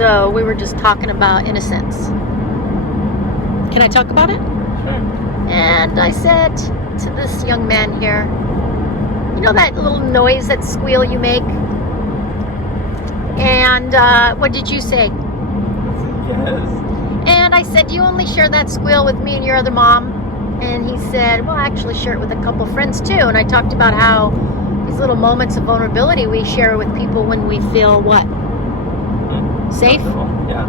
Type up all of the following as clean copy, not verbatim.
So we were just talking about innocence. Can I talk about it? Sure. And I said to this young man here, you know that little noise, that squeal you make? And what did you say? Yes. And I said, you only share that squeal with me and your other mom? And he said, well, I actually share it with a couple friends too. And I talked about how these little moments of vulnerability we share with people when we feel what? Safe?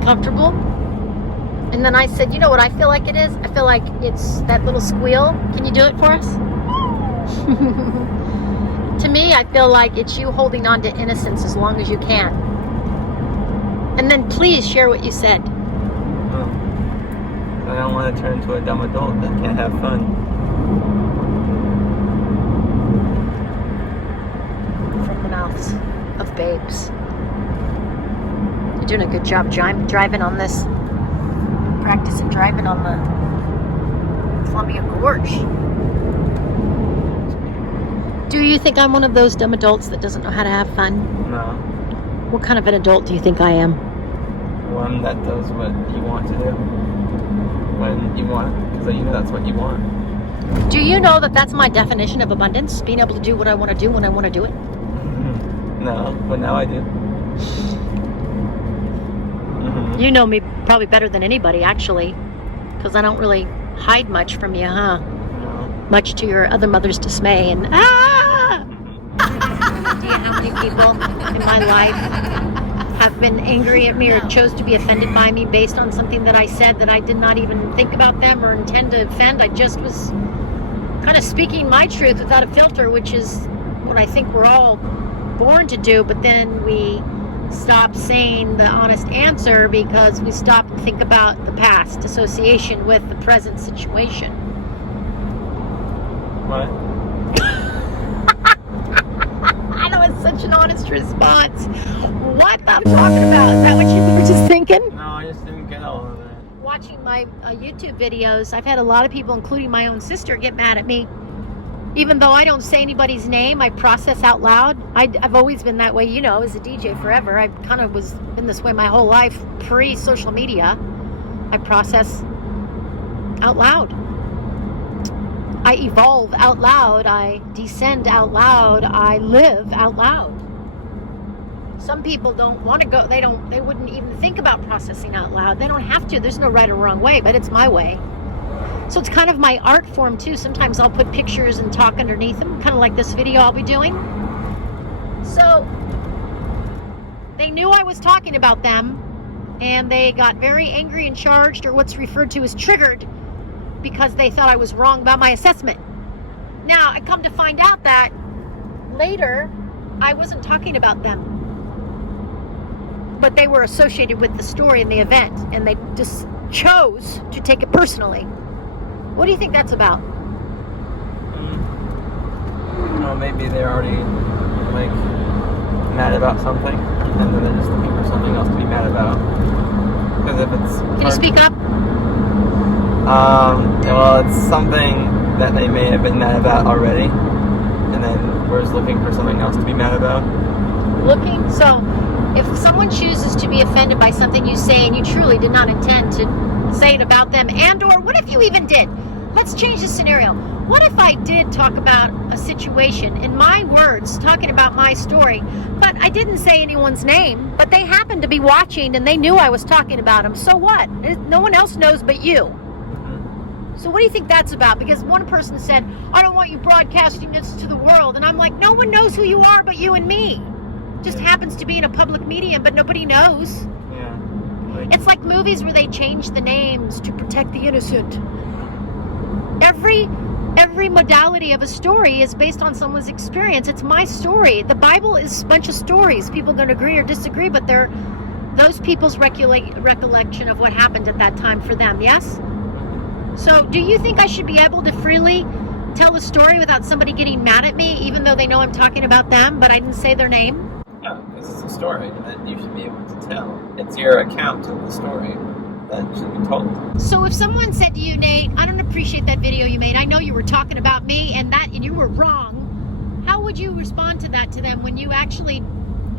Comfortable? And then I said, you know what I feel like it is? I feel like it's that little squeal. Can you do it for us? To me, I feel like it's you holding on to innocence as long as you can. And then please share what you said. I don't want to turn into a dumb adult that can't have fun. From the mouths of babes. You're doing a good job driving on this. Practicing driving on the Columbia Gorge. Do you think I'm one of those dumb adults that doesn't know how to have fun? No. What kind of an adult do you think I am? One that does what you want to do. When you want, because you know that's what you want. Do you know that that's my definition of abundance? Being able to do what I want to do when I want to do it? No, but now I do. You know me probably better than anybody, actually, because I don't really hide much from you, huh? No. Much to your other mother's dismay. And Do you know how many people in my life have been angry at me or chose to be offended by me based on something that I said that I did not even think about them or intend to offend? I just was kind of speaking my truth without a filter, which is what I think we're all born to do, but then we stop saying the honest answer because we stop to think about the past association with the present situation. What? That was such an honest response. What I'm talking about? Is that what you were just thinking? No, I just didn't get all of it. Watching my YouTube videos, I've had a lot of people, including my own sister, get mad at me. Even though I don't say anybody's name, I process out loud. I've always been that way, you know, as a DJ forever. I kind of been this way my whole life, pre-social media. I process out loud. I evolve out loud. I descend out loud. I live out loud. Some people don't want to go, they wouldn't even think about processing out loud. They don't have to. There's no right or wrong way, but it's my way. So it's kind of my art form too. Sometimes I'll put pictures and talk underneath them, kind of like this video I'll be doing. So they knew I was talking about them, and they got very angry and charged, or what's referred to as triggered, because they thought I was wrong about my assessment. Now, I come to find out that later I wasn't talking about them, but they were associated with the story and the event, and they just chose to take it personally. What do you think that's about? Well, maybe they're already like mad about something, and then they're just looking for something else to be mad about. Because if it's Can you speak up? Well, it's something that they may have been mad about already, and then we're just looking for something else to be mad about. So if someone chooses to be offended by something you say and you truly did not intend to say it about them, and or what if you even did? Let's change the scenario. What if I did talk about a situation in my words, talking about my story, but I didn't say anyone's name, but they happened to be watching and they knew I was talking about them? So what? No one else knows but you. So what do you think that's about? Because one person said, I don't want you broadcasting this to the world. And I'm like, no one knows who you are but you and me. Just happens to be in a public medium, but nobody knows. Yeah. It's like movies where they change the names to protect the innocent. Every modality of a story is based on someone's experience. It's my story. The Bible is a bunch of stories. People are going to agree or disagree, but they're those people's recollection of what happened at that time for them, yes? So do you think I should be able to freely tell a story without somebody getting mad at me, even though they know I'm talking about them, but I didn't say their name? No, this is a story that you should be able to tell. It's your account of the story that should be told. So if someone said to you, Nate, I don't appreciate that video you made. I know you were talking about me and you were wrong. How would you respond to that to them when you actually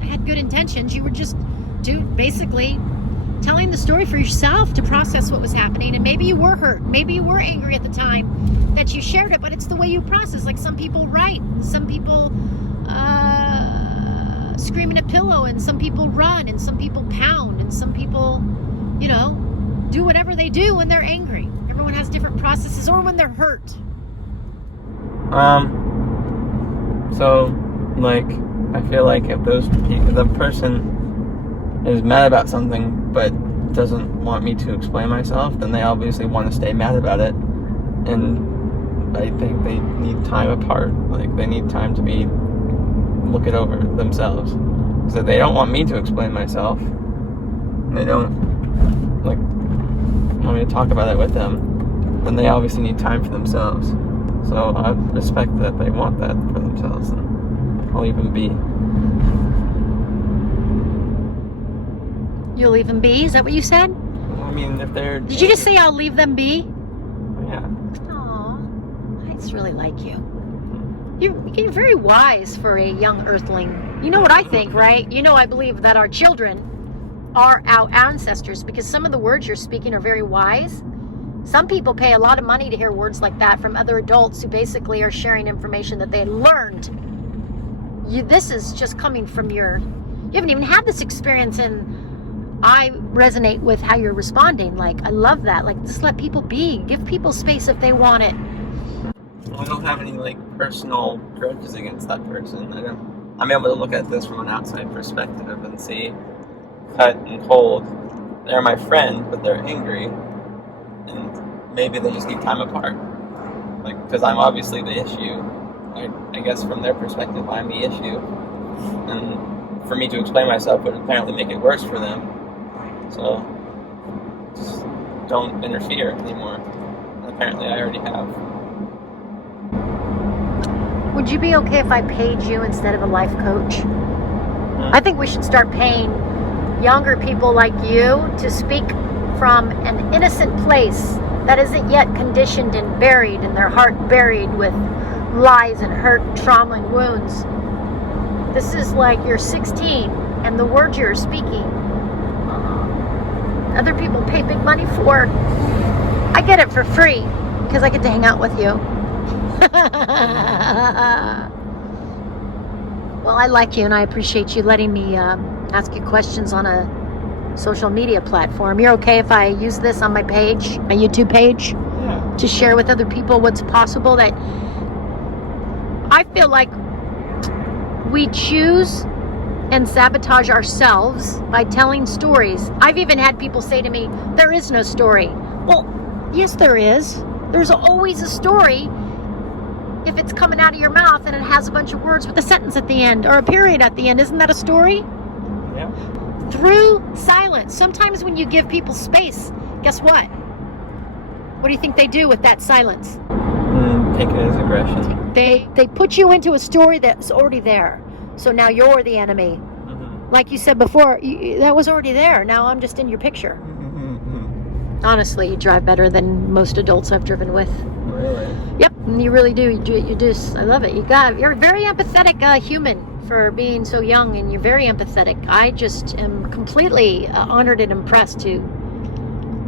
had good intentions? You were just basically telling the story for yourself to process what was happening. And maybe you were hurt. Maybe you were angry at the time that you shared it, but it's the way you process. Like some people write, some people scream in a pillow, and some people run, and some people pound, and some people, you know, do whatever they do when they're angry. Everyone has different processes, or when they're hurt. So, like, I feel like if the person is mad about something but doesn't want me to explain myself, then they obviously want to stay mad about it. And I think they need time apart. Like, they need time to look it over themselves. So if they don't want me to explain myself, they don't, like, want me to talk about it with them, then they obviously need time for themselves. So I respect that they want that for themselves, and I'll even be. You'll leave them be? Is that what you said? I mean, if they're... Did you just say I'll leave them be? Yeah. Aw, I just really like you. You're very wise for a young earthling. You know what I think, right? You know I believe that our children are our ancestors, because some of the words you're speaking are very wise. Some people pay a lot of money to hear words like that from other adults who basically are sharing information that they learned. This is just coming from you haven't even had this experience, and I resonate with how you're responding. Like, I love that. Like, just let people be. Give people space if they want it. I don't have any, like, personal grudges against that person. I'm able to look at this from an outside perspective and see, cut and cold, they're my friend, but they're angry. And maybe they just need time apart. Like, because I'm obviously the issue. I guess from their perspective, I'm the issue. And for me to explain myself would apparently make it worse for them. So, just don't interfere anymore. And apparently I already have. Would you be okay if I paid you instead of a life coach? I think we should start paying younger people like you to speak from an innocent place that isn't yet conditioned and buried, and their heart buried with lies and hurt, trauma and wounds. This is like you're 16 and the words you're speaking, other people pay big money for. I get it for free because I get to hang out with you. Well, I like you and I appreciate you letting me ask you questions on a social media platform. You're okay if I use this on my page, my YouTube page, to share with other people what's possible? That I feel like we choose and sabotage ourselves by telling stories. I've even had people say to me, there is no story. Well, yes, there is. There's always a story if it's coming out of your mouth and it has a bunch of words with a sentence at the end or a period at the end. Isn't that a story? Yeah. Through silence. Sometimes when you give people space, guess what? What do you think they do with that silence? Take it as aggression. They put you into a story that's already there. So now you're the enemy. Like you said before, that was already there. Now I'm just in your picture. Honestly, you drive better than most adults I've driven with. Really? Yep, you really do. You do. I love it. You're a very empathetic human for being so young, and you're very empathetic. I just am completely honored and impressed to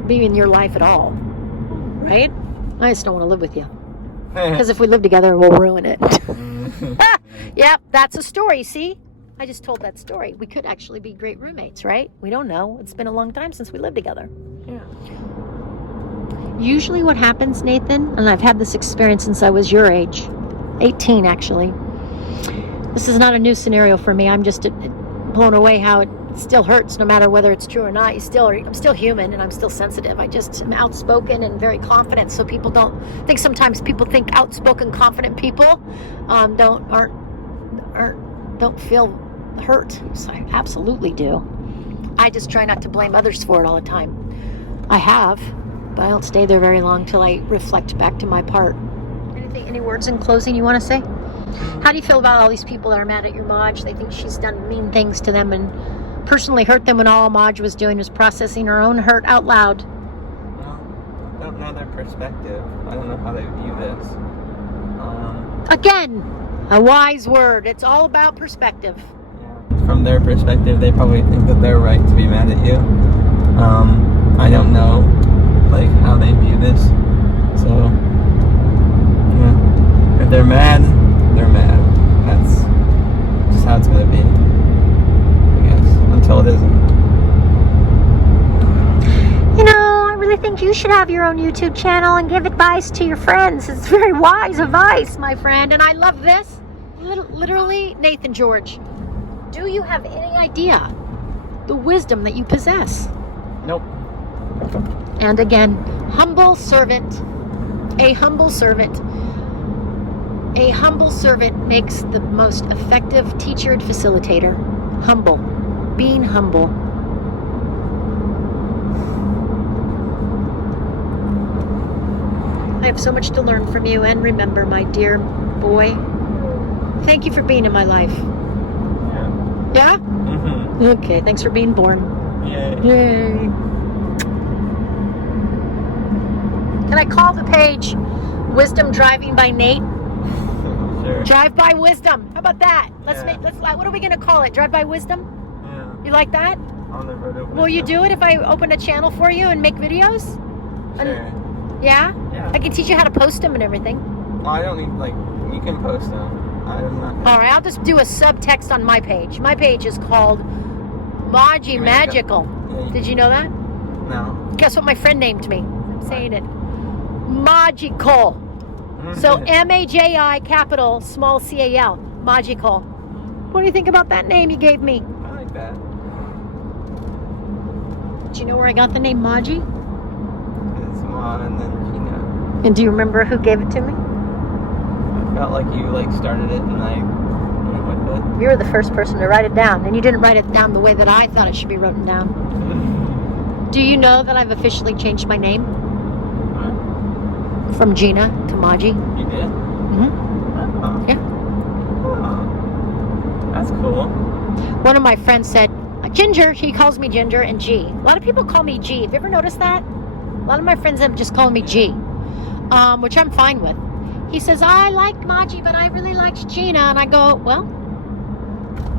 be in your life at all. Right? I just don't want to live with you. Because if we live together, we'll ruin it. Yep, that's a story, see? I just told that story. We could actually be great roommates, right? We don't know. It's been a long time since we lived together. Yeah. Usually what happens, Nathan, and I've had this experience since I was your age, 18 actually. This is not a new scenario for me. I'm just blown away how it still hurts no matter whether it's true or not. I'm still human and I'm still sensitive. I just am outspoken and very confident, so people don't think. Sometimes people think outspoken, confident people don't feel hurt. So I absolutely do. I just try not to blame others for it all the time. I have, but I don't stay there very long till I reflect back to my part. Any words in closing you want to say? How do you feel about all these people that are mad at your Maj? They think she's done mean things to them and personally hurt them when all Maj was doing was processing her own hurt out loud. Well, I don't know their perspective. I don't know how they view this. Again, a wise word. It's all about perspective. Yeah. From their perspective, they probably think that they're right to be mad at you. I don't know, like, how they view this. So, yeah. If they're mad, they're mad. That's just how it's gonna be, I guess, until it isn't. You know, I really think you should have your own YouTube channel and give advice to your friends. It's very wise advice, my friend. And I love this. Literally, Nathan George. Do you have any idea the wisdom that you possess? Nope. And again, humble servant. A humble servant. A humble servant makes the most effective teacher and facilitator. Humble. Being humble. I have so much to learn from you, and remember, my dear boy, thank you for being in my life. Yeah? Mm-hmm. Okay, thanks for being born. Yay. Yay. Can I call the page Wisdom Driving by Nate? Sure. Drive by Wisdom. How about that? Let's Yeah. what are we gonna call it? Drive by Wisdom? Yeah. You like that? On the road over. Will you do it if I open a channel for you and make videos? Sure. Yeah? Yeah. I can teach you how to post them and everything. Well, I don't need, like, you can post them. I'm not. Alright, I'll just do a subtext on my page. My page is called Maji Magical. Yeah, Did you know that? No. Guess what my friend named me? I'm saying it. Magical. So M-A-J-I capital small C-A-L. Magical. What do you think about that name you gave me? I like that. Do you know where I got the name Maji? It's Mom and then Gina. And do you remember who gave it to me? I felt like you, like, started it and I went with it. You were the first person to write it down, and you didn't write it down the way that I thought it should be written down. Do you know that I've officially changed my name from Gina to Maji? You did? Mm-hmm. Oh. Yeah. Oh. That's cool. One of my friends said, Ginger, he calls me Ginger, and G. A lot of people call me G. Have you ever noticed that? A lot of my friends have just called me G, which I'm fine with. He says, I liked Maji, but I really liked Gina. And I go, well,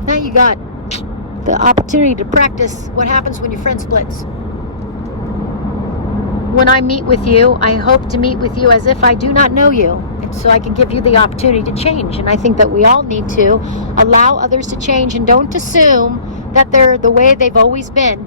now you got the opportunity to practice what happens when your friend splits. When I meet with you, I hope to meet with you as if I do not know you. And so I can give you the opportunity to change. And I think that we all need to allow others to change and don't assume that they're the way they've always been.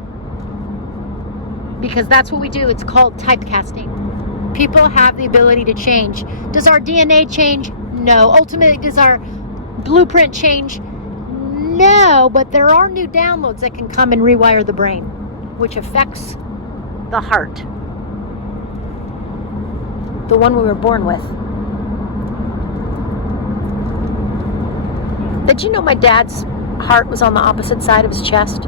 Because that's what we do. It's called typecasting. People have the ability to change. Does our DNA change? No. Ultimately, does our blueprint change? No. But there are new downloads that can come and rewire the brain, which affects the heart. The one we were born with. Did you know my dad's heart was on the opposite side of his chest?